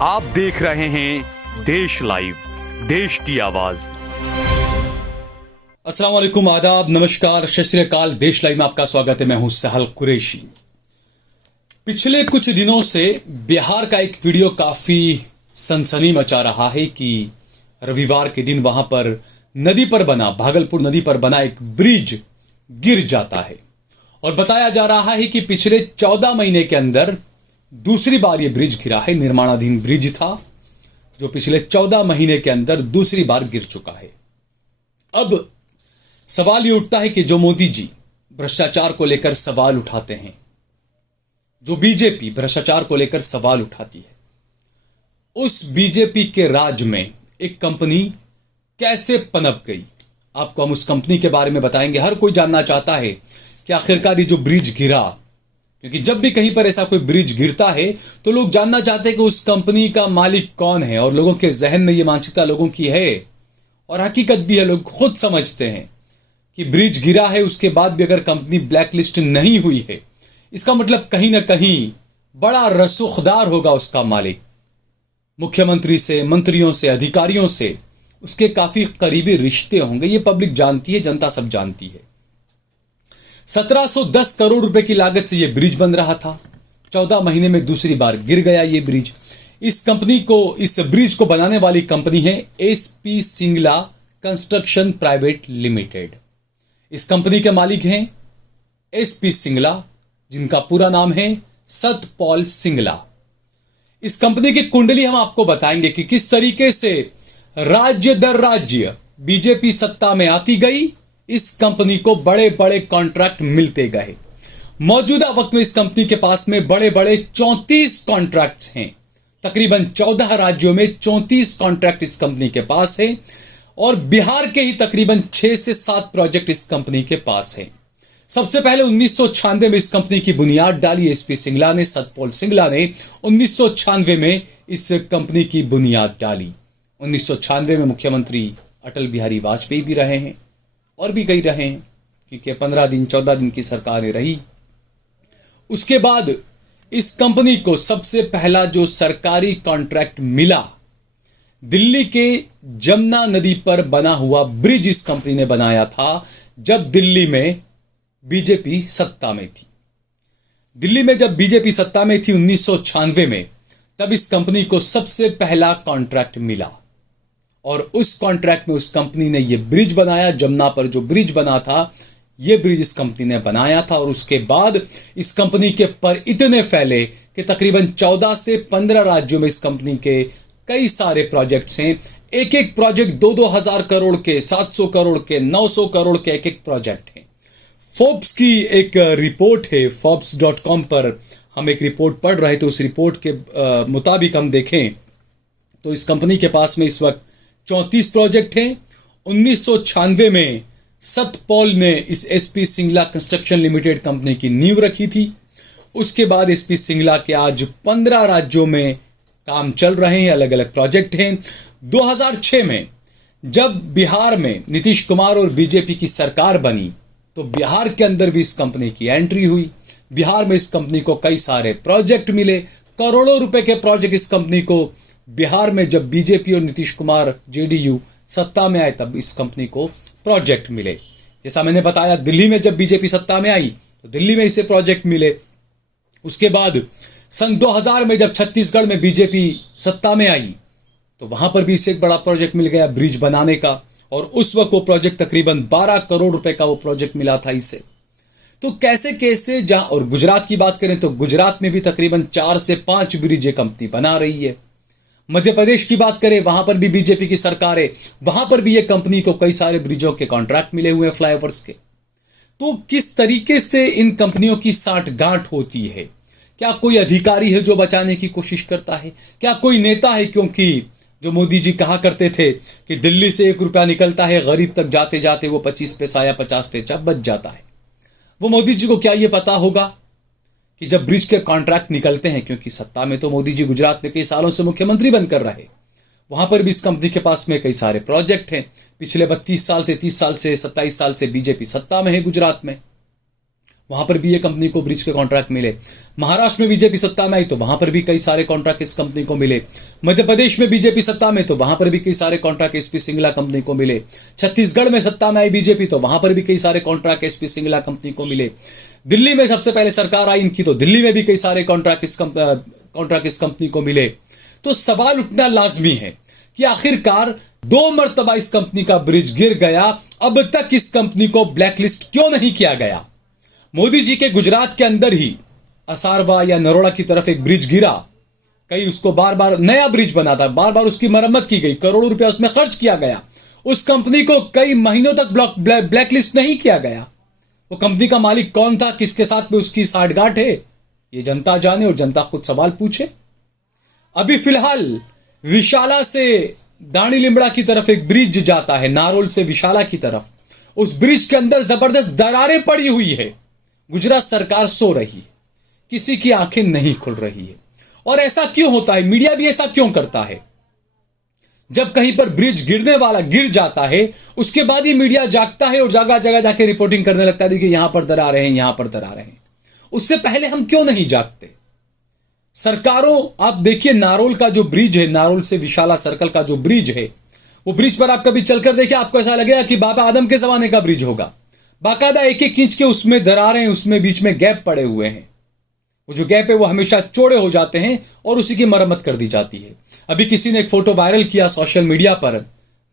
आप देख रहे हैं देश लाइव, देश की आवाज। अस्सलाम वालेकुम, आदाब, नमस्कार, सत श्री अकाल। देश लाइव में आपका स्वागत है। मैं हूं सहल कुरैशी। पिछले कुछ दिनों से बिहार का एक वीडियो काफी सनसनी मचा रहा है कि रविवार के दिन वहां पर नदी पर बना, भागलपुर नदी पर बना एक ब्रिज गिर जाता है और बताया जा रहा है कि पिछले 14 महीने के अंदर दूसरी बार यह ब्रिज गिरा है। निर्माणाधीन ब्रिज था जो पिछले 14 महीने के अंदर दूसरी बार गिर चुका है। अब सवाल ये उठता है कि जो मोदी जी भ्रष्टाचार को लेकर सवाल उठाते हैं, जो बीजेपी भ्रष्टाचार को लेकर सवाल उठाती है, उस बीजेपी के राज में एक कंपनी कैसे पनप गई, आपको हम उस कंपनी के बारे में बताएंगे। हर कोई जानना चाहता है कि आखिरकार ये जो ब्रिज गिरा, क्योंकि जब भी कहीं पर ऐसा कोई ब्रिज गिरता है तो लोग जानना चाहते हैं कि उस कंपनी का मालिक कौन है, और लोगों के जहन में ये मानसिकता लोगों की है और हकीकत भी है। लोग खुद समझते हैं कि ब्रिज गिरा है, उसके बाद भी अगर कंपनी ब्लैकलिस्ट नहीं हुई है, इसका मतलब कहीं ना कहीं बड़ा रसूखदार होगा उसका मालिक। मुख्यमंत्री से, मंत्रियों से, अधिकारियों से उसके काफी करीबी रिश्ते होंगे। ये पब्लिक जानती है, जनता सब जानती है। 1710 करोड़ रुपए की लागत से यह ब्रिज बन रहा था। 14 महीने में दूसरी बार गिर गया ये ब्रिज। इस ब्रिज को बनाने वाली कंपनी है SP Singla construction private limited. इस कंपनी के मालिक हैं एसपी सिंगला, जिनका पूरा नाम है सतपाल सिंगला। इस कंपनी की कुंडली हम आपको बताएंगे कि किस तरीके से राज्य दर राज्य बीजेपी सत्ता में आती गई, इस कंपनी को बड़े बड़े कॉन्ट्रैक्ट मिलते गए। मौजूदा वक्त में इस कंपनी के पास में बड़े बड़े 34 कॉन्ट्रैक्ट्स हैं। तकरीबन 14 राज्यों में 34 कॉन्ट्रैक्ट इस कंपनी के पास है और बिहार के ही तकरीबन 6 से 7 प्रोजेक्ट इस कंपनी के पास है। सबसे पहले 1996 में इस कंपनी की बुनियाद डाली एसपी सिंगला ने, सतपाल सिंगला ने 1996 में इस कंपनी की बुनियाद डाली। 1996 में मुख्यमंत्री अटल बिहारी वाजपेयी भी रहे हैं और भी कई रहे हैं, क्योंकि 14 दिन की सरकारें रही। उसके बाद इस कंपनी को सबसे पहला जो सरकारी कॉन्ट्रैक्ट मिला, दिल्ली के जमुना नदी पर बना हुआ ब्रिज इस कंपनी ने बनाया था जब दिल्ली में बीजेपी सत्ता में थी। दिल्ली में जब बीजेपी सत्ता में थी 1996 में, तब इस कंपनी को सबसे पहला कॉन्ट्रैक्ट मिला और उस कॉन्ट्रैक्ट में उस कंपनी ने यह ब्रिज बनाया। जमुना पर जो ब्रिज बना था, यह ब्रिज इस कंपनी ने बनाया था। और उसके बाद इस कंपनी के पर इतने फैले कि तकरीबन 14 से 15 राज्यों में इस कंपनी के कई सारे प्रोजेक्ट्स हैं। एक एक प्रोजेक्ट 2-2 हजार करोड़ के, 700 करोड़ के, 900 करोड़ के एक एक प्रोजेक्ट है। फोर्ब्स की एक रिपोर्ट है, forbes.com पर हम एक रिपोर्ट पढ़ रहे थे। उस रिपोर्ट के मुताबिक हम देखें तो इस कंपनी के पास में इस वक्त 34 प्रोजेक्ट हैं। 1996 में सतपाल ने इस SP Singla construction limited company की नींव रखी थी। उसके बाद एसपी सिंगला के आज 15 राज्यों में काम चल रहे हैं, अलग अलग प्रोजेक्ट हैं। 2006 में जब बिहार में नीतीश कुमार और बीजेपी की सरकार बनी, तो बिहार के अंदर भी इस कंपनी की एंट्री हुई। बिहार में इस कंपनी को कई सारे प्रोजेक्ट मिले, करोड़ों रुपए के प्रोजेक्ट इस कंपनी को बिहार में जब बीजेपी और नीतीश कुमार जेडीयू सत्ता में आए, तब इस कंपनी को प्रोजेक्ट मिले। जैसा मैंने बताया, दिल्ली में जब बीजेपी सत्ता में आई तो दिल्ली में इसे प्रोजेक्ट मिले। उसके बाद सन 2000 में जब छत्तीसगढ़ में बीजेपी सत्ता में आई, तो वहां पर भी इसे एक बड़ा प्रोजेक्ट मिल गया ब्रिज बनाने का, और उस वक्त वो प्रोजेक्ट तकरीबन 12 करोड़ रुपए का वो प्रोजेक्ट मिला था इसे। तो कैसे कैसे जहां, और गुजरात की बात करें तो गुजरात में भी तकरीबन 4 से 5 ब्रिज कंपनी बना रही है। मध्य प्रदेश की बात करें, वहां पर भी बीजेपी की सरकार है, वहां पर भी ये कंपनी को कई सारे ब्रिजों के कॉन्ट्रैक्ट मिले हुए हैं, फ्लाईओवर्स के। तो किस तरीके से इन कंपनियों की साठगांठ होती है? क्या कोई अधिकारी है जो बचाने की कोशिश करता है? क्या कोई नेता है? क्योंकि जो मोदी जी कहा करते थे कि दिल्ली से 1 रुपया निकलता है, गरीब तक जाते जाते वो 25 पैसा या 50 पैसा बच जाता है। वो मोदी जी को क्या ये पता होगा कि जब ब्रिज के कॉन्ट्रैक्ट निकलते हैं, क्योंकि सत्ता में तो मोदी जी गुजरात में कई सालों से मुख्यमंत्री बनकर रहे, वहां पर भी इस कंपनी के पास में कई सारे प्रोजेक्ट हैं। पिछले 32 साल से, 30 साल से, 27 साल से बीजेपी सत्ता में है गुजरात में। वहां पर भी ये कंपनी को ब्रिज के कॉन्ट्रैक्ट मिले। महाराष्ट्र में बीजेपी सत्ता में आई तो वहां पर भी कई सारे कॉन्ट्रैक्ट इस कंपनी को मिले। मध्य प्रदेश में बीजेपी सत्ता में तो वहां पर भी कई सारे कॉन्ट्रैक्ट एसपी सिंगला कंपनी को मिले। छत्तीसगढ़ में सत्ता में आई बीजेपी तो वहां पर भी कई सारे कॉन्ट्रैक्ट एसपी सिंगला कंपनी को मिले। दिल्ली में सबसे पहले सरकार आई इनकी तो दिल्ली में भी कई सारे कॉन्ट्रैक्ट इस कंपनी को मिले। तो सवाल उठना लाजमी है कि आखिरकार 2 मरतबा इस कंपनी का ब्रिज गिर गया, अब तक इस कंपनी को ब्लैकलिस्ट क्यों नहीं किया गया? मोदी जी के गुजरात के अंदर ही असारवा या नरोड़ा की तरफ एक ब्रिज गिरा, कई उसको बार बार नया ब्रिज बना था, बार बार उसकी मरम्मत की गई, करोड़ों रुपया उसमें खर्च किया गया। उस कंपनी को कई महीनों तक ब्लैकलिस्ट नहीं किया गया। वो कंपनी का मालिक कौन था, किसके साथ में उसकी साठगांठ है, ये जनता जाने और जनता खुद सवाल पूछे। अभी फिलहाल विशाला से दाणी लिमड़ा की तरफ एक ब्रिज जाता है, नारोल से विशाला की तरफ। उस ब्रिज के अंदर जबरदस्त दरारें पड़ी हुई है। गुजरात सरकार सो रही है, किसी की आंखें नहीं खुल रही है। और ऐसा क्यों होता है? मीडिया भी ऐसा क्यों करता है? जब कहीं पर ब्रिज गिरने वाला गिर जाता है, उसके बाद ही मीडिया जागता है और जगह जगह जाके रिपोर्टिंग करने लगता है कि यहां पर दरारें हैं, यहां पर दरारें हैं। उससे पहले हम क्यों नहीं जागते? सरकारों, आप देखिए नारोल का जो ब्रिज है, नारोल से विशाला सर्कल का जो ब्रिज है, वो ब्रिज पर आप कभी चलकर देखिए, आपको ऐसा लगेगा कि बाबा आदम के जमाने का ब्रिज होगा। बाकायदा एक एक इंच के उसमें दरारें, उसमें बीच में गैप पड़े हुए हैं। वो जो गैप है वो हमेशा चौड़े हो जाते हैं और उसी की मरम्मत कर दी जाती है। अभी किसी ने एक फोटो वायरल किया सोशल मीडिया पर,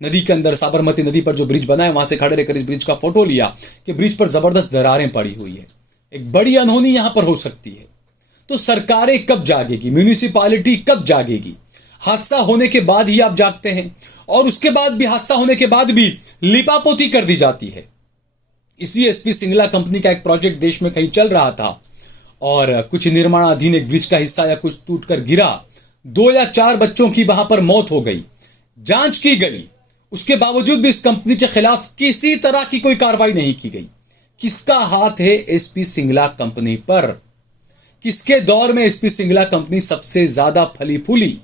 नदी के अंदर साबरमती नदी पर जो ब्रिज बना है वहां से खड़े रहकर इस ब्रिज का फोटो लिया कि ब्रिज पर जबरदस्त दरारें पड़ी हुई है। एक बड़ी अनहोनी यहां पर हो सकती है। तो सरकारें कब जागेगी? म्यूनिसिपैलिटी कब जागेगी? हादसा होने के बाद ही आप जागते हैं, और उसके बाद भी, हादसा होने के बाद भी लिपापोती कर दी जाती है। इसी एसपी सिंगला कंपनी का एक प्रोजेक्ट देश में कहीं चल रहा था और कुछ निर्माणाधीन एक ब्रिज का हिस्सा या कुछ टूटकर गिरा, 2 या 4 बच्चों की वहां पर मौत हो गई। जांच की गई, उसके बावजूद भी इस कंपनी के खिलाफ किसी तरह की कोई कार्रवाई नहीं की गई। किसका हाथ है एसपी सिंगला कंपनी पर? किसके दौर में एसपी सिंगला कंपनी सबसे ज्यादा फली फूली?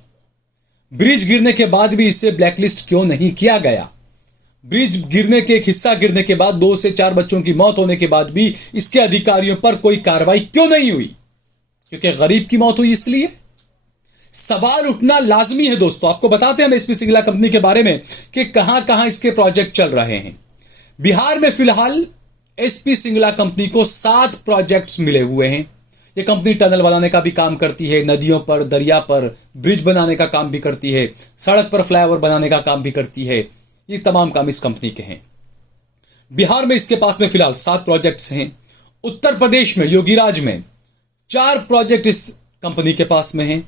ब्रिज गिरने के बाद भी इसे ब्लैकलिस्ट क्यों नहीं किया गया? ब्रिज गिरने के, एक हिस्सा गिरने के बाद 2 से 4 बच्चों की मौत होने के बाद भी इसके अधिकारियों पर कोई कार्रवाई क्यों नहीं हुई? क्योंकि गरीब की मौत हुई इसलिए? सवाल उठना लाजमी है दोस्तों। आपको बताते हैं हम एसपी सिंगला कंपनी के बारे में कि कहां कहां इसके प्रोजेक्ट चल रहे हैं। बिहार में फिलहाल एसपी सिंगला कंपनी को 7 प्रोजेक्ट्स मिले हुए हैं। ये कंपनी टनल बनाने का भी काम करती है, नदियों पर, दरिया पर ब्रिज बनाने का काम भी करती है, सड़क पर फ्लाईओवर बनाने का काम भी करती है। ये तमाम काम इस कंपनी के हैं। बिहार में इसके पास में फिलहाल 7 प्रोजेक्ट्स हैं। उत्तर प्रदेश में योगीराज में 4 प्रोजेक्ट इस कंपनी के पास में हैं।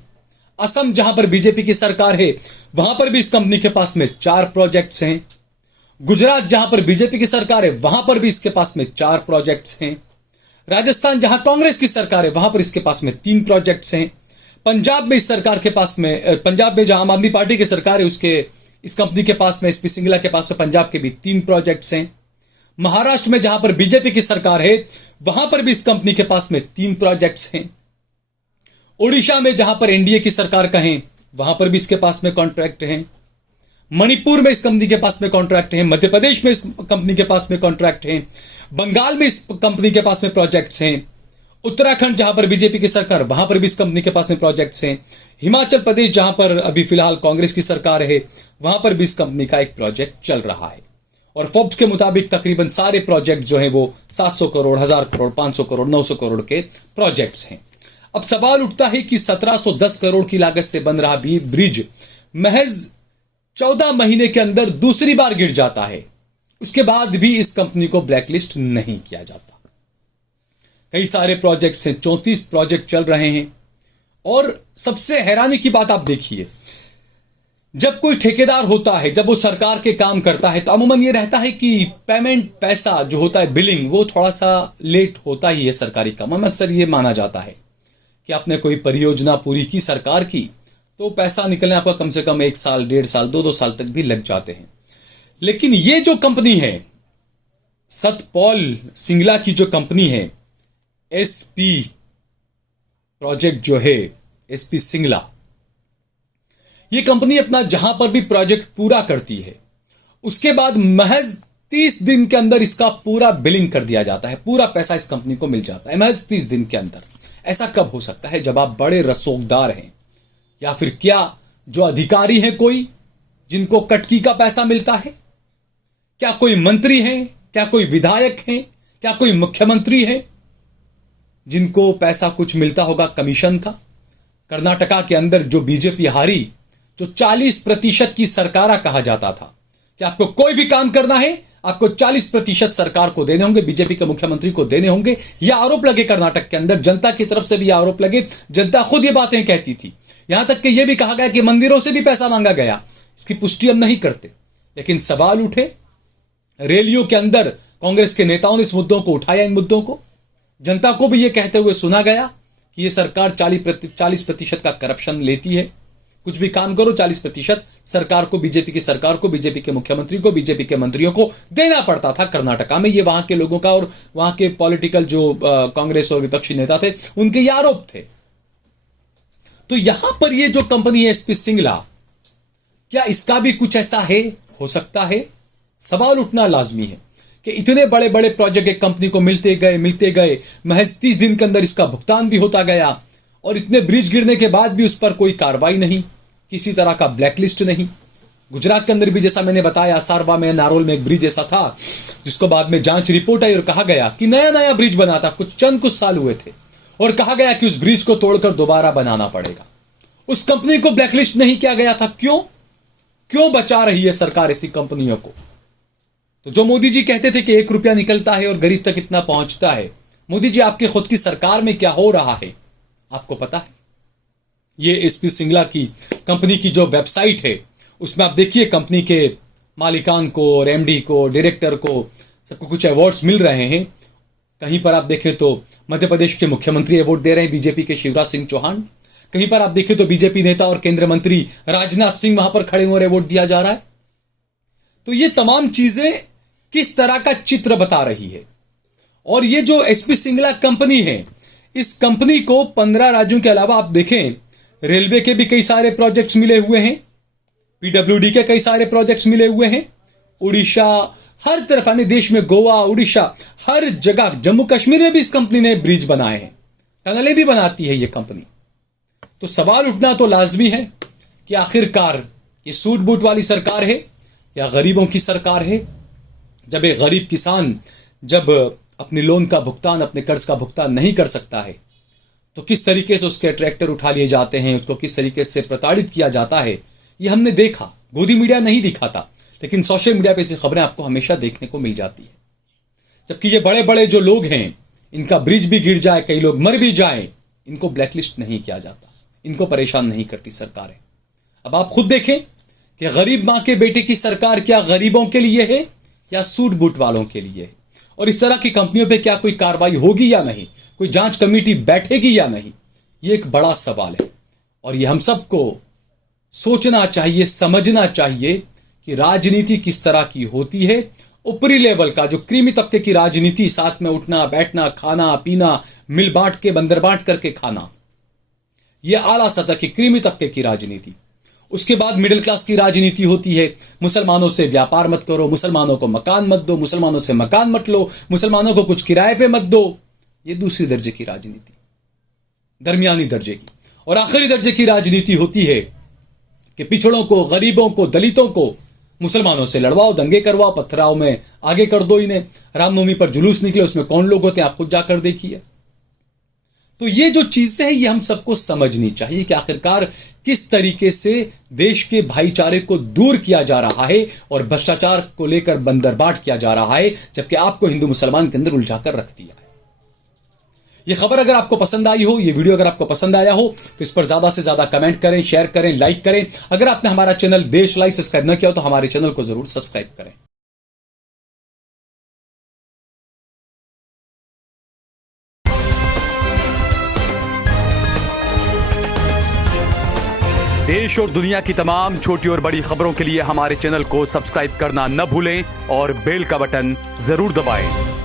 असम जहां पर बीजेपी की सरकार है वहां पर भी इस कंपनी के पास में 4 प्रोजेक्ट्स हैं। गुजरात जहां पर बीजेपी की सरकार है वहां पर भी इसके पास में 4 प्रोजेक्ट्स हैं। राजस्थान जहां कांग्रेस की सरकार है वहां पर इसके पास में 3 प्रोजेक्ट्स हैं। पंजाब में इस सरकार के पास में, पंजाब में जहां आम आदमी पार्टी की सरकार है उसके, इस कंपनी के पास में, एसपी सिंगला के पास में पंजाब के भी 3 प्रोजेक्ट्स हैं। महाराष्ट्र में जहां पर बीजेपी की सरकार है वहां पर भी इस कंपनी के पास में 3 प्रोजेक्ट्स हैं। ओडिशा में जहां पर एनडीए की सरकार का है वहां पर भी इसके पास में कॉन्ट्रैक्ट हैं। मणिपुर में इस कंपनी के पास में कॉन्ट्रैक्ट हैं। मध्य प्रदेश में इस कंपनी के पास में कॉन्ट्रैक्ट हैं। बंगाल में इस कंपनी के पास में प्रोजेक्ट्स हैं। उत्तराखंड जहां पर बीजेपी की सरकार वहां पर भी इस कंपनी के पास में प्रोजेक्ट्स हैं। हिमाचल प्रदेश जहां पर अभी फिलहाल कांग्रेस की सरकार है वहां पर भी इस कंपनी का एक प्रोजेक्ट चल रहा है। और फोर्ब्स के मुताबिक तकरीबन सारे प्रोजेक्ट जो हैं वो 700 करोड़, 1000 करोड़, 500 करोड़, 900 करोड़ के प्रोजेक्ट्स हैं। अब सवाल उठता है कि 1710 करोड़ की लागत से बन रहा ब्रिज महज 14 महीने के अंदर दूसरी बार गिर जाता है, उसके बाद भी इस कंपनी को ब्लैकलिस्ट नहीं किया जाता। कई सारे प्रोजेक्ट्स हैं, 34 प्रोजेक्ट चल रहे हैं। और सबसे हैरानी की बात आप देखिए, जब कोई ठेकेदार होता है, जब वो सरकार के काम करता है तो अमूमन ये रहता है कि पेमेंट, पैसा जो होता है, बिलिंग, वो थोड़ा सा लेट होता ही है सरकारी काम में। अक्सर ये माना जाता है कि आपने कोई परियोजना पूरी की सरकार की तो पैसा निकलने आपका कम से कम 1 साल, 1.5 साल, 2 साल तक भी लग जाते हैं। लेकिन ये जो कंपनी है, सतपाल सिंगला की जो कंपनी है, एसपी प्रोजेक्ट जो है, एसपी सिंगला, ये कंपनी अपना जहां पर भी प्रोजेक्ट पूरा करती है उसके बाद महज 30 दिन के अंदर इसका पूरा बिलिंग कर दिया जाता है, पूरा पैसा इस कंपनी को मिल जाता है महज 30 दिन के अंदर। ऐसा कब हो सकता है? जब आप बड़े रसोगदार हैं, या फिर क्या जो अधिकारी हैं कोई जिनको कटकी का पैसा मिलता है? क्या कोई मंत्री हैं? क्या कोई विधायक हैं? क्या कोई मुख्यमंत्री है जिनको पैसा कुछ मिलता होगा कमीशन का? कर्नाटका के अंदर जो बीजेपी हारी, जो 40% की सरकारा कहा जाता था कि आपको कोई भी काम करना है, आपको 40% सरकार को देने होंगे, बीजेपी के मुख्यमंत्री को देने होंगे। यह आरोप लगे कर्नाटक के अंदर, जनता की तरफ से भी आरोप लगे, जनता खुद ये बातें कहती थी। यहां तक कि यह भी कहा गया कि मंदिरों से भी पैसा मांगा गया। इसकी पुष्टि हम नहीं करते, लेकिन सवाल उठे। रैलियों के अंदर कांग्रेस के नेताओं ने इस मुद्दों को उठाया, इन मुद्दों को। जनता को भी यह कहते हुए सुना गया कि यह सरकार 40% का करप्शन लेती है। कुछ भी काम करो 40% सरकार को, बीजेपी की सरकार को, बीजेपी के मुख्यमंत्री को, बीजेपी के मंत्रियों को देना पड़ता था कर्नाटका में। ये वहां के लोगों का और वहां के पॉलिटिकल जो कांग्रेस और विपक्षी नेता थे उनके ये आरोप थे। तो यहां पर ये जो कंपनी है एसपी सिंगला, क्या इसका भी कुछ ऐसा है? हो सकता है। सवाल उठना लाजमी है कि इतने बड़े बड़े प्रोजेक्ट एक कंपनी को मिलते गए, महज 30 दिन के अंदर इसका भुगतान भी होता गया, और इतने ब्रिज गिरने के बाद भी उस पर कोई कार्रवाई नहीं, किसी तरह का ब्लैकलिस्ट नहीं। गुजरात के अंदर भी जैसा मैंने बताया, सारवा में, नारोल में एक ब्रिज ऐसा था जिसको बाद में जांच रिपोर्ट आई और कहा गया कि नया नया ब्रिज बना था, कुछ साल हुए थे, और कहा गया कि उस ब्रिज को तोड़कर दोबारा बनाना पड़ेगा। उस कंपनी को ब्लैकलिस्ट नहीं किया गया था। क्यों बचा रही है सरकार ऐसी कंपनियों को? तो जो मोदी जी कहते थे कि 1 रुपया निकलता है और गरीब तक इतना पहुंचता है, मोदी जी आपके खुद की सरकार में क्या हो रहा है आपको पता है? ये एसपी सिंगला की कंपनी की जो वेबसाइट है उसमें आप देखिए, कंपनी के मालिकान को और एमडी को, डायरेक्टर को, सबको कुछ अवार्ड्स मिल रहे हैं। कहीं पर आप देखें तो मध्य प्रदेश के मुख्यमंत्री अवार्ड दे रहे हैं, बीजेपी के शिवराज सिंह चौहान। कहीं पर आप देखें तो बीजेपी नेता और केंद्रीय मंत्री राजनाथ सिंह वहां पर खड़े हुए और अवार्ड दिया जा रहा है। तो ये तमाम चीजें किस तरह का चित्र बता रही है? और ये जो एसपी सिंगला कंपनी है, इस कंपनी को 15 राज्यों के अलावा आप देखें, रेलवे के भी कई सारे प्रोजेक्ट्स मिले हुए हैं, पीडब्ल्यूडी के कई सारे प्रोजेक्ट्स मिले हुए हैं, उड़ीसा, हर तरफ, यानी देश में गोवा, उड़ीसा, हर जगह, जम्मू कश्मीर में भी इस कंपनी ने ब्रिज बनाए हैं, टनलें भी बनाती है ये कंपनी। तो सवाल उठना तो लाजमी है कि आखिरकार ये सूट बूट वाली सरकार है या गरीबों की सरकार है? जब एक गरीब किसान जब अपने लोन का भुगतान, अपने कर्ज का भुगतान नहीं कर सकता है, तो किस तरीके से उसके ट्रैक्टर उठा लिए जाते हैं, उसको किस तरीके से प्रताड़ित किया जाता है, ये हमने देखा। गोदी मीडिया नहीं दिखाता, लेकिन सोशल मीडिया पे ऐसी खबरें आपको हमेशा देखने को मिल जाती है। जबकि ये बड़े बड़े जो लोग हैं, इनका ब्रिज भी गिर जाए, कई लोग मर भी जाएं, इनको ब्लैकलिस्ट नहीं किया जाता, इनको परेशान नहीं करती सरकारें। अब आप खुद देखें कि गरीब मां के बेटे की सरकार क्या गरीबों के लिए है या सूट बूट वालों के लिए है? और इस तरह की कंपनियों पे क्या कोई कार्रवाई होगी या नहीं, कोई जांच कमेटी बैठेगी या नहीं, ये एक बड़ा सवाल है। और ये हम सबको सोचना चाहिए, समझना चाहिए कि राजनीति किस तरह की होती है। ऊपरी लेवल का जो क्रीमी तबके की राजनीति, साथ में उठना बैठना, खाना पीना, मिल बांट के, बंदर बांट करके खाना, यह आला सतह की क्रीमी तबके की राजनीति। उसके बाद मिडिल क्लास की राजनीति होती है, मुसलमानों से व्यापार मत करो, मुसलमानों को मकान मत दो, मुसलमानों से मकान मत लो, मुसलमानों को कुछ किराए पे मत दो। ये दूसरी दर्जे की राजनीति, दरमियानी दर्जे की। और आखिरी दर्जे की राजनीति होती है कि पिछड़ों को, गरीबों को, दलितों को मुसलमानों से लड़वाओ, दंगे करवाओ, पथराव में आगे कर दो इन्हें। रामनवमी पर जुलूस निकले, उसमें कौन लोग होते हैं आप खुद जाकर देखिए। तो ये जो चीजें हैं, ये हम सबको समझनी चाहिए कि आखिरकार किस तरीके से देश के भाईचारे को दूर किया जा रहा है और भ्रष्टाचार को लेकर बंदरबाट किया जा रहा है, जबकि आपको हिंदू मुसलमान के अंदर उलझाकर रख दिया है। ये खबर अगर आपको पसंद आई हो, ये वीडियो अगर आपको पसंद आया हो, तो इस पर ज्यादा से ज्यादा कमेंट करें, शेयर करें, लाइक करें। अगर आपने हमारा चैनल देश लाइव सब्सक्राइब न किया हो तो हमारे चैनल को जरूर सब्सक्राइब करें। देश और दुनिया की तमाम छोटी और बड़ी खबरों के लिए हमारे चैनल को सब्सक्राइब करना न भूलें और बेल का बटन जरूर दबाएं।